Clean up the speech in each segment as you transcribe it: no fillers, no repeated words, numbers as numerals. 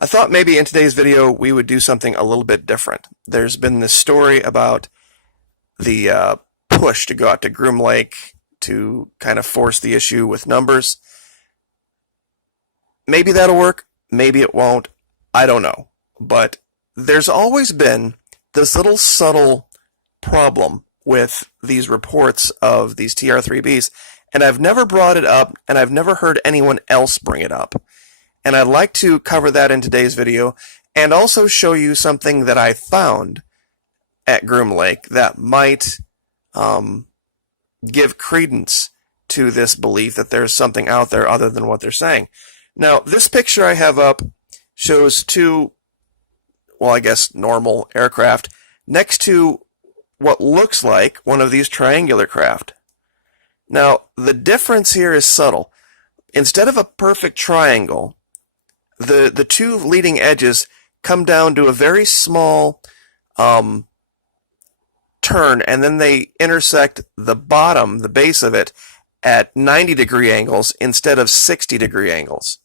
I thought maybe in today's video we would do something a little bit different. There's been this story about the push to go out to Groom Lake to kind of force the issue with numbers. Maybe that'll work, maybe it won't, I don't know. But there's always been this little subtle problem with these reports of these TR3Bs, and I've never brought it up, and I've never heard anyone else bring it up. And I'd like to cover that in today's video, and also show you something that I found at Groom Lake that might give credence to this belief that there's something out there other than what they're saying. Now, this picture I have up shows two, well, I guess normal aircraft next to what looks like one of these triangular craft. Now, the difference here is subtle. Instead of a perfect triangle, the two leading edges come down to a very small turn, and then they intersect the bottom, the base of it, at 90-degree angles instead of 60-degree angles.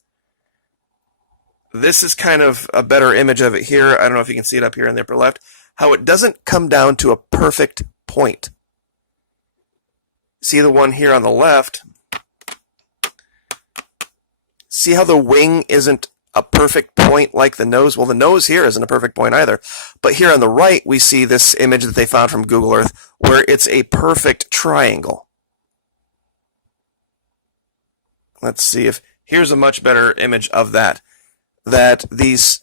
This is kind of a better image of it here. I don't know if you can see it up here in the upper left, how it doesn't come down to a perfect point. See the one here on the left? See how the wing isn't a perfect point like the nose? Well, the nose here isn't a perfect point either. But here on the right, we see this image that they found from Google Earth where it's a perfect triangle. Let's see if, here's a much better image of that. That these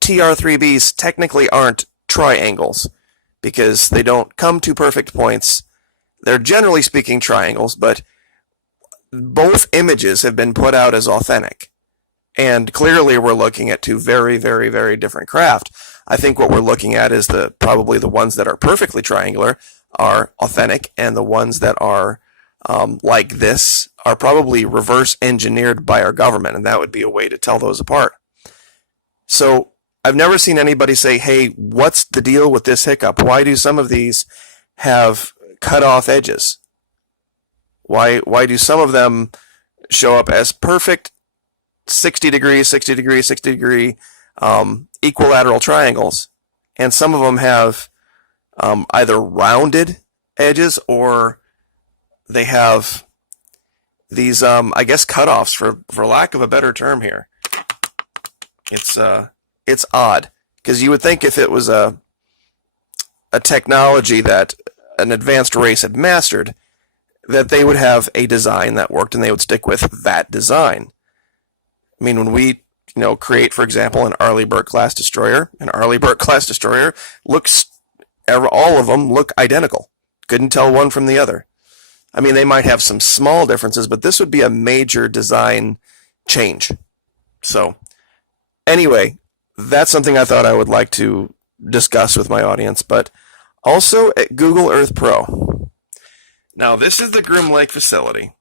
TR3Bs technically aren't triangles because they don't come to perfect points. They're generally speaking triangles, but both images have been put out as authentic. And clearly we're looking at two very, very, very different craft. I think what we're looking at is probably the ones that are perfectly triangular are authentic, and the ones that are like this are probably reverse engineered by our government, and that would be a way to tell those apart. So I've never seen anybody say, hey, what's the deal with this hiccup? Why do some of these have cut off edges? Why do some of them show up as perfect 60 degree, 60 degree, 60 degree equilateral triangles, and some of them have either rounded edges or they have these, I guess, cutoffs, for lack of a better term here. It's odd, because you would think if it was a technology that an advanced race had mastered, that they would have a design that worked and they would stick with that design. I mean, when we, create, for example, an Arleigh Burke-class destroyer, looks, all of them look identical. Couldn't tell one from the other. I mean, they might have some small differences, but this would be a major design change. So, anyway, that's something I thought I would like to discuss with my audience, but also at Google Earth Pro. Now, this is the Groom Lake facility,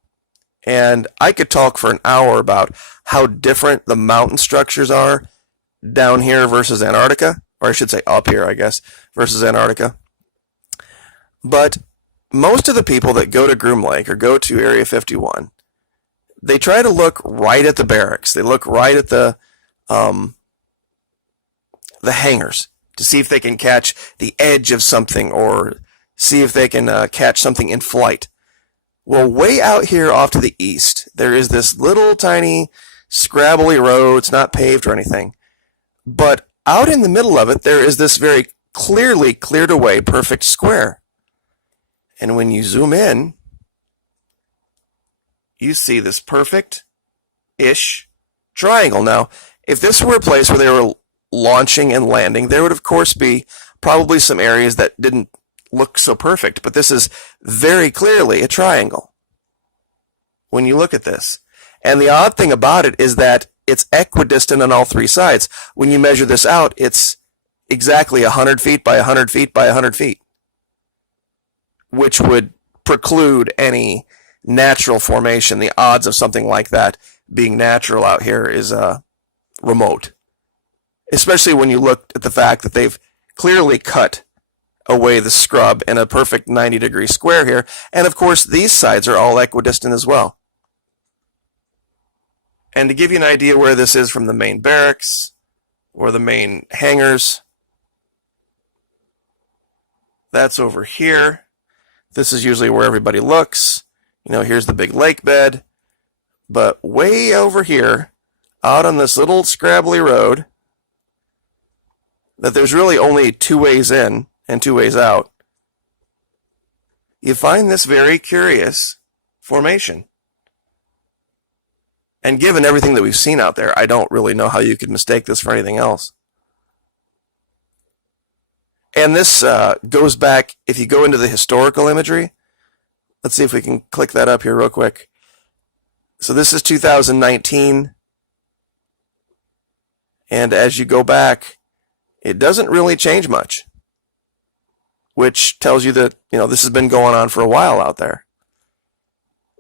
and I could talk for an hour about how different the mountain structures are down here versus Antarctica, or I should say up here, I guess, versus Antarctica. But most of the people that go to Groom Lake or go to Area 51, they try to look right at the barracks. They look right at the hangars to see if they can catch the edge of something or see if they can catch something in flight. Well, way out here off to the east, there is this little tiny scrabbly road. It's not paved or anything. But out in the middle of it, there is this very clearly cleared away perfect square. And when you zoom in, you see this perfect-ish triangle. Now, if this were a place where they were launching and landing, there would, of course, be probably some areas that didn't look so perfect. But this is very clearly a triangle when you look at this. And the odd thing about it is that it's equidistant on all three sides. When you measure this out, it's exactly 100 feet by 100 feet by 100 feet, which would preclude any natural formation. The odds of something like that being natural out here is remote, especially when you look at the fact that they've clearly cut away the scrub in a perfect 90-degree square here. And of course, these sides are all equidistant as well. And to give you an idea where this is from the main barracks, or the main hangars. That's over here. This is usually where everybody looks. Here's the big lake bed. But way over here, out on this little scrabbly road, that there's really only 2 ways in and 2 ways out, you find this very curious formation. And given everything that we've seen out there, I don't really know how you could mistake this for anything else. And this goes back, if you go into the historical imagery, let's see if we can click that up here real quick. So this is 2019. And as you go back, it doesn't really change much, which tells you that, this has been going on for a while out there.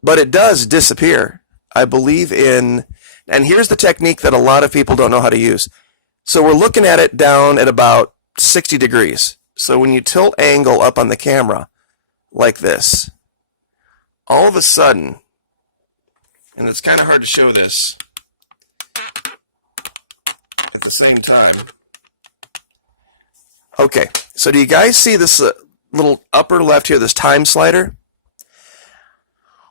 But it does disappear. I believe in, and here's the technique that a lot of people don't know how to use. So we're looking at it down at about 60 degrees. So when you tilt angle up on the camera like this, all of a sudden, and it's kind of hard to show this at the same time. Okay, so do you guys see this little upper left here, this time slider?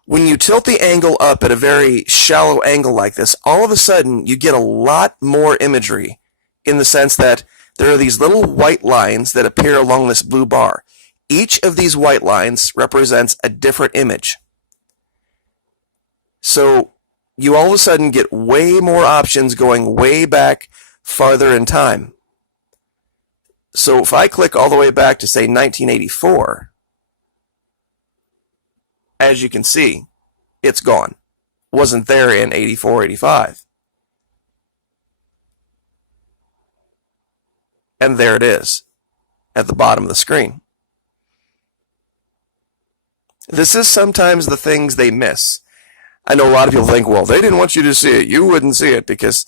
When you tilt the angle up at a very shallow angle like this, all of a sudden you get a lot more imagery in the sense that there are these little white lines that appear along this blue bar. Each of these white lines represents a different image. So you all of a sudden get way more options going way back farther in time. So if I click all the way back to, say, 1984, as you can see, it's gone. Wasn't there in 84, 85. And there it is at the bottom of the screen. This is sometimes the things they miss. I know a lot of people think, well, they didn't want you to see it. You wouldn't see it because,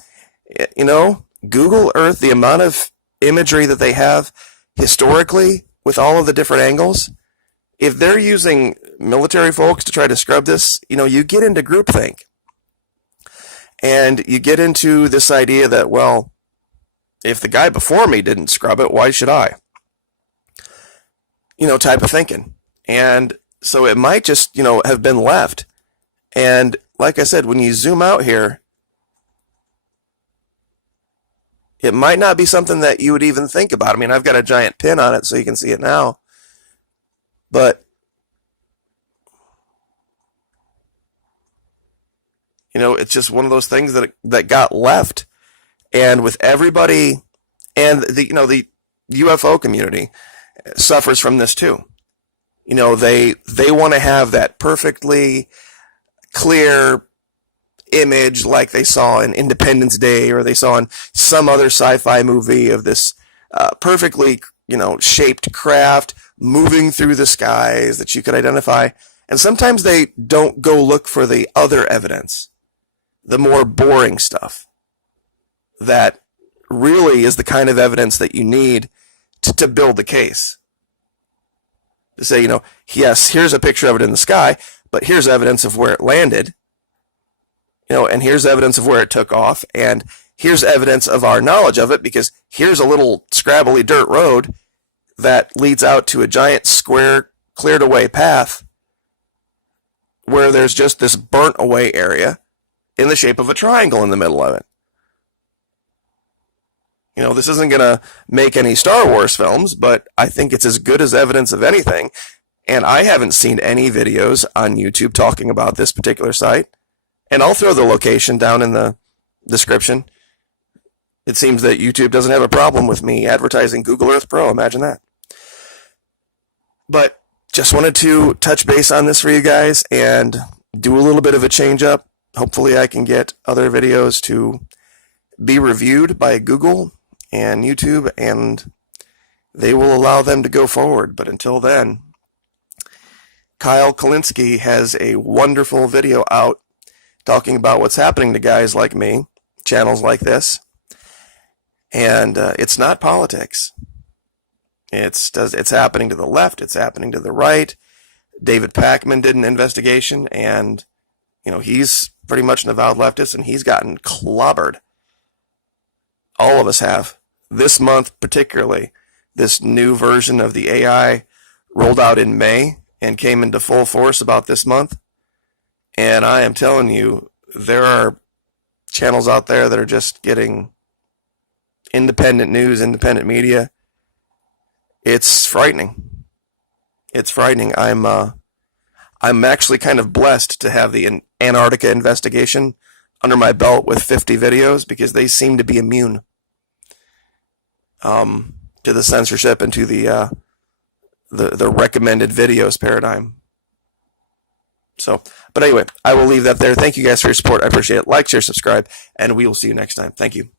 Google Earth, the amount of imagery that they have historically with all of the different angles, if they're using military folks to try to scrub this, you get into groupthink. And you get into this idea that, well, if the guy before me didn't scrub it, why should I? Type of thinking. And so it might just, have been left. And like I said, when you zoom out here, it might not be something that you would even think about. I mean, I've got a giant pin on it so you can see it now. But, it's just one of those things that got left. And with everybody, and the UFO community suffers from this too. They want to have that perfectly clear image like they saw in Independence Day or they saw in some other sci-fi movie of this perfectly, shaped craft moving through the skies that you could identify. And sometimes they don't go look for the other evidence, the more boring stuff that really is the kind of evidence that you need to build the case. To say, yes, here's a picture of it in the sky, but here's evidence of where it landed, and here's evidence of where it took off, and here's evidence of our knowledge of it, because here's a little scrabbly dirt road that leads out to a giant square, cleared away path where there's just this burnt away area in the shape of a triangle in the middle of it. This isn't going to make any Star Wars films, but I think it's as good as evidence of anything. And I haven't seen any videos on YouTube talking about this particular site. And I'll throw the location down in the description. It seems that YouTube doesn't have a problem with me advertising Google Earth Pro. Imagine that. But just wanted to touch base on this for you guys and do a little bit of a change up. Hopefully I can get other videos to be reviewed by Google and YouTube, and they will allow them to go forward. But until then, Kyle Kalinske has a wonderful video out talking about what's happening to guys like me, channels like this. And it's not politics. It's happening to the left. It's happening to the right. David Pakman did an investigation, and he's pretty much an avowed leftist, and he's gotten clobbered All of us have. This month, particularly, this new version of the AI rolled out in May and came into full force about this month. And I am telling you, there are channels out there that are just getting independent news, independent media. It's frightening. It's frightening. I'm actually kind of blessed to have the Antarctica investigation under my belt with 50 videos because they seem to be immune to the censorship and to the recommended videos paradigm. So, but anyway, I will leave that there. Thank you guys for your support. I appreciate it. Like, share, subscribe, and we will see you next time. Thank you.